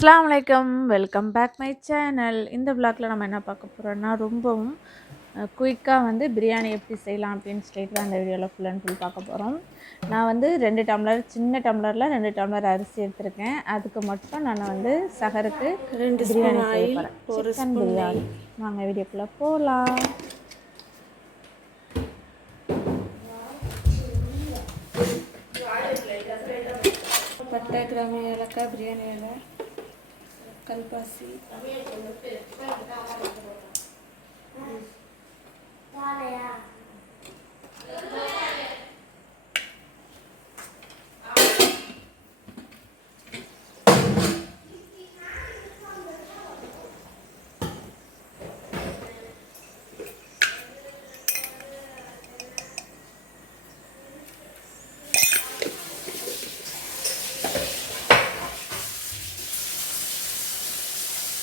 அஸ்ஸலாமு அலைக்கும். Welcome back my channel. இந்த விளாக்ல நம்ம என்ன பார்க்க போகிறோம்னா ரொம்பவும் குயிக்காக வந்து பிரியாணி எப்படி செய்யலாம் அப்படின்னு சொல்லிட்டு தான் இந்த வீடியோவில் ஃபுல் அண்ட் ஃபுல் பார்க்க போகிறோம். நான் வந்து 2 டம்ளர் சின்ன டம்ளரில் 2 டம்ளர் அரிசி எடுத்திருக்கேன். அதுக்கு மட்டும் நான் வந்து சஹருக்கு 2 பிரியாணி ஸ்பூன் செய்ய ஆயில், போகிறேன். 1 சிக்கன் ஸ்பூன் நெய். பிரியாணி. வாங்க வீடியோக்குள்ளே போகலாம். பட்டை, கிராம்பு, ஏலக்காய், பிரியாணி இலை, கல்பாசி,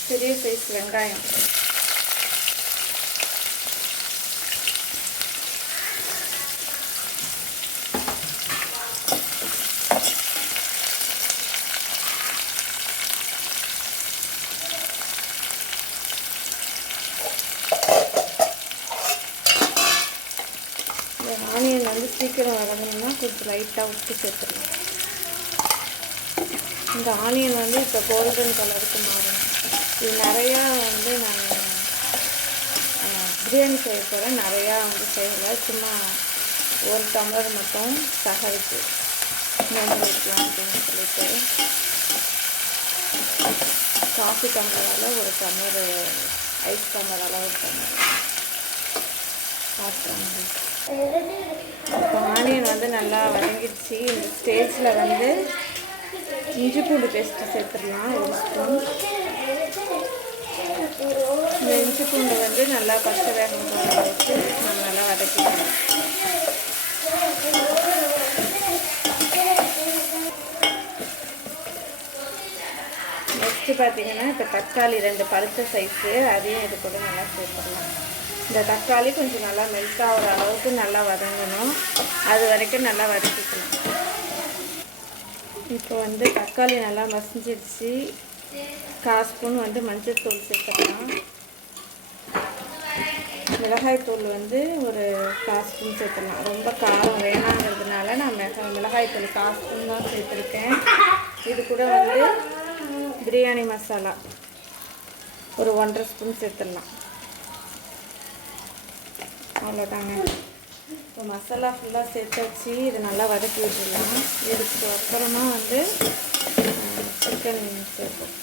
பெரிய சைஸ் வெங்காயம், ஆனியன் வந்து சீக்கிரம் வதங்கணும்னா கொஞ்சம் லைட்டாக உப்பு சேர்த்துடலாம். இந்த ஆனியன் வந்து இப்போ கோல்டன் கலருக்கு மாறணும். இது நிறையா வந்து நான் பிரியாணி செய்ய போகிறேன். நிறையா வந்து செய்யலை, சும்மா 1 டம்ளர் மட்டும் சஹருக்கு வைக்கலாம் அப்படின்னு சொல்லிட்டு காஃபி டம்ளரால் 1 டம்ளர், ஐஸ் டம்ளரால் 1 டம்ளர் சாப்பிட்றாங்க. இப்போ ஆனியன் வந்து நல்லா வதங்கிடுச்சு. இந்த ஸ்டேஜில் வந்து இஞ்சி பூண்டு பேஸ்ட்டு சேர்த்துடலாம் 1 ஸ்பூன். இந்த இஞ்சி பூண்டை வந்து நல்லா பச்சை வேகம் போகிற அளவுக்கு நம்ம நல்லா வதக்கிக்கலாம். நெக்ஸ்ட்டு பார்த்திங்கன்னா இப்போ தக்காளி 2 பழுத்த சைஸு, அதையும் இது கூட நல்லா சேர்த்துடலாம். இந்த தக்காளி கொஞ்சம் நல்லா மெல்ட் ஆகிற அளவுக்கு நல்லா வதங்கணும். அது வரைக்கும் நல்லா வதக்கிக்கலாம். இப்போ வந்து தக்காளி நல்லா மசிஞ்சிடுச்சு. 1/4 ஸ்பூன் வந்து மஞ்சள் தூள் சேர்த்துக்கலாம். மிளகாய் தூள் வந்து ஒரு 1/4 ஸ்பூன் சேர்த்துக்கலாம். ரொம்ப காரம் வேணாங்கிறதுனால நான் மிளகாய் தூள் 1/4 ஸ்பூன் தான் சேர்த்துருக்கேன். இது கூட வந்து பிரியாணி மசாலா ஒரு 1.5 ஸ்பூன் சேர்த்துடலாம். அவ்வளோதாங்க. இப்போ மசாலா ஃபுல்லாக சேர்த்தாச்சு. இது நல்லா வதக்கி விட்டுடலாம். இதுக்கு அப்புறமா வந்து சிக்கன் சேர்ப்போம்.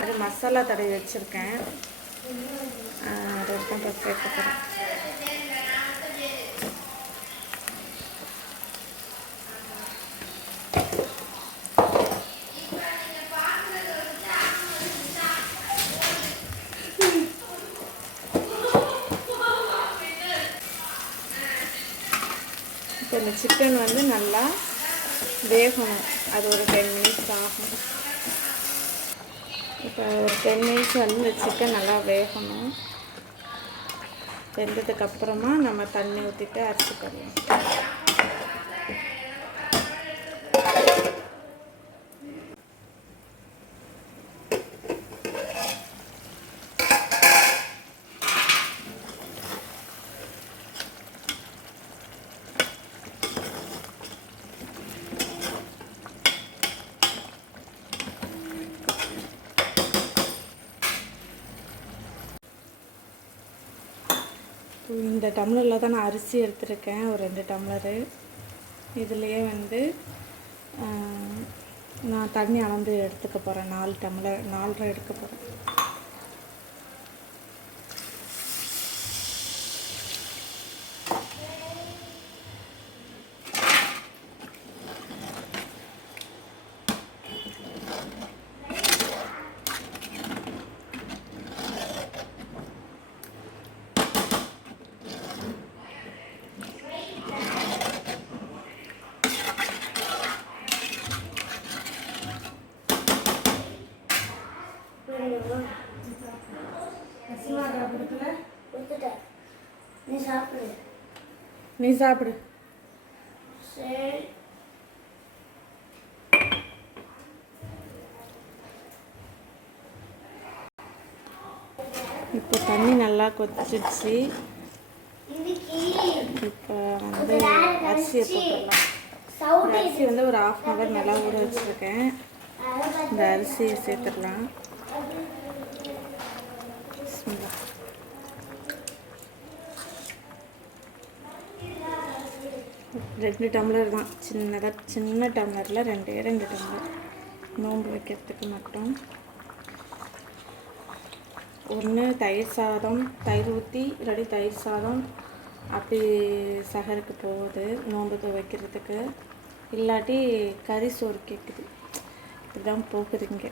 அது மசாலா தடவி வச்சுருக்கேன், அதை தான் இப்போ சேர்க்க போகிறேன். இப்போ இந்த சிக்கன் வந்து நல்லா வேகணும். அது ஒரு 10 மினிட்ஸ் ஆகும். இப்போ ஒரு 10 மினிட்ஸ் வந்து இந்த சிக்கன் நல்லா வேகணும். வெந்ததுக்கப்புறமா நம்ம தண்ணி ஊற்றிட்டு அரைச்சிக்கலாம். இந்த டம்ளரில் தான் நான் அரிசி எடுத்துருக்கேன், ஒரு 2 டம்ளரு. இதுலேயே வந்து நான் தண்ணி அளந்து எடுத்துக்க போகிறேன். 4 டம்ளர், 4.5 எடுக்க போகிறேன். நீ சாப்பிடு. சரி. இப்போ தண்ணி நல்லா கொதிச்சிடுச்சு. இப்போ வந்து அரிசியை போட்டுடலாம். இந்த அரிசி வந்து ஒரு 1/2 hour நல்லா ஊற வச்சுருக்கேன். இந்த அரிசியை சேர்த்துடலாம். 2 டம்ளர் தான், சின்ன டம்ளரில் 2 டம்ளர் நோன்பு வைக்கிறதுக்கு மட்டும். ஒன்று தயிர் சாதம், தயிர் ஊற்றி இல்லாட்டி தயிர் சாதம் அப்படி சகருக்கு போகுது நோன்புக்கு வைக்கிறதுக்கு, இல்லாட்டி கறி சோறு கேட்குது. இப்படிதான் போகுது இங்கே.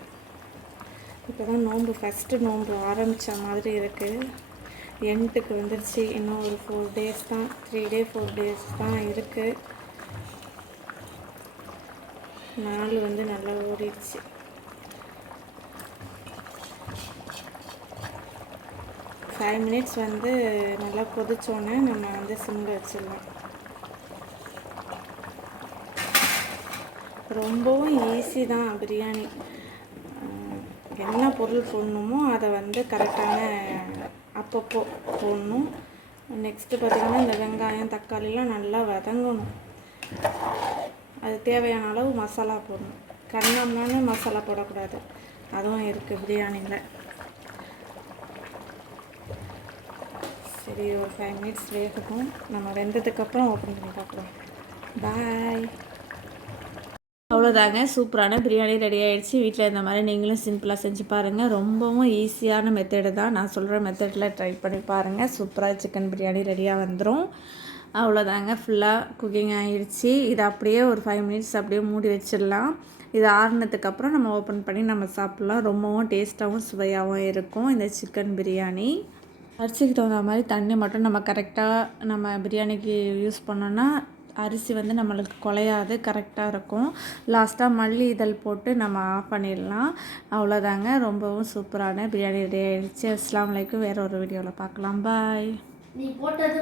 இப்போ தான் நோன்பு ஃபஸ்ட்டு நோன்பு ஆரம்பித்த மாதிரி இருக்குது. எண்டுக்கு வந்துருச்சு. இன்னும் ஒரு 4 days தான், 3 day 4 days தான் இருக்குது. நாள் வந்து நல்லா ஓடிடுச்சு. ஃபைவ் மினிட்ஸ் வந்து நல்லா கொதிச்சோன்னே நம்ம வந்து சிம்மில் வச்சிடலாம். ரொம்பவும் ஈஸி தான் பிரியாணி. என்ன பொருள் போடணுமோ அதை வந்து கரெக்டான அப்பப்போ போடணும். நெக்ஸ்ட்டு பார்த்திங்கன்னா இந்த வெங்காயம் தக்காளிலாம் நல்லா வதங்கணும். அது தேவையான அளவு மசாலா போடணும். கண்ணாமண்ணு மசாலா போடக்கூடாது, அதுவும் இருக்குது பிரியாணியில். சரி, ஒரு 5 minutes வேகட்டும். நம்ம வெந்ததுக்கப்புறம் ஓப்பன் பண்ணி பார்க்கலாம். பாய். அவ்வளோதாங்க, சூப்பரான பிரியாணி ரெடி ஆகிடுச்சு. வீட்டில் இந்த மாதிரி நீங்களும் சிம்பிளாக செஞ்சு பாருங்கள். ரொம்பவும் ஈஸியான மெத்தடு தான். நான் சொல்கிற மெத்தடில் ட்ரை பண்ணி பாருங்கள். சூப்பராக சிக்கன் பிரியாணி ரெடியாக வந்துடும். அவ்வளோதாங்க, ஃபுல்லாக குக்கிங் ஆகிடுச்சு. இது அப்படியே ஒரு 5 minutes அப்படியே மூடி வச்சிடலாம். இது ஆறுனதுக்கப்புறம் நம்ம ஓப்பன் பண்ணி நம்ம சாப்பிட்லாம். ரொம்பவும் டேஸ்ட்டாகவும் சுவையாகவும் இருக்கும் இந்த சிக்கன் பிரியாணி. அரிசிக்கு தகுந்த மாதிரி தண்ணி மட்டும் நம்ம கரெக்டாக நம்ம பிரியாணிக்கு யூஸ் பண்ணோன்னா அரிசி வந்து நம்மளுக்கு குலையாது, கரெக்டாக இருக்கும். லாஸ்ட்டாக மல்லி இதழ் போட்டு நம்ம ஆஃப் பண்ணிடலாம். அவ்வளோதாங்க, ரொம்பவும் சூப்பரான பிரியாணி ரெடி ஆகிடுச்சு. அஸ்ஸலாமு அலைக்கும். வேறு ஒரு வீடியோவில் பார்க்கலாம். பாய். நீ போட்டது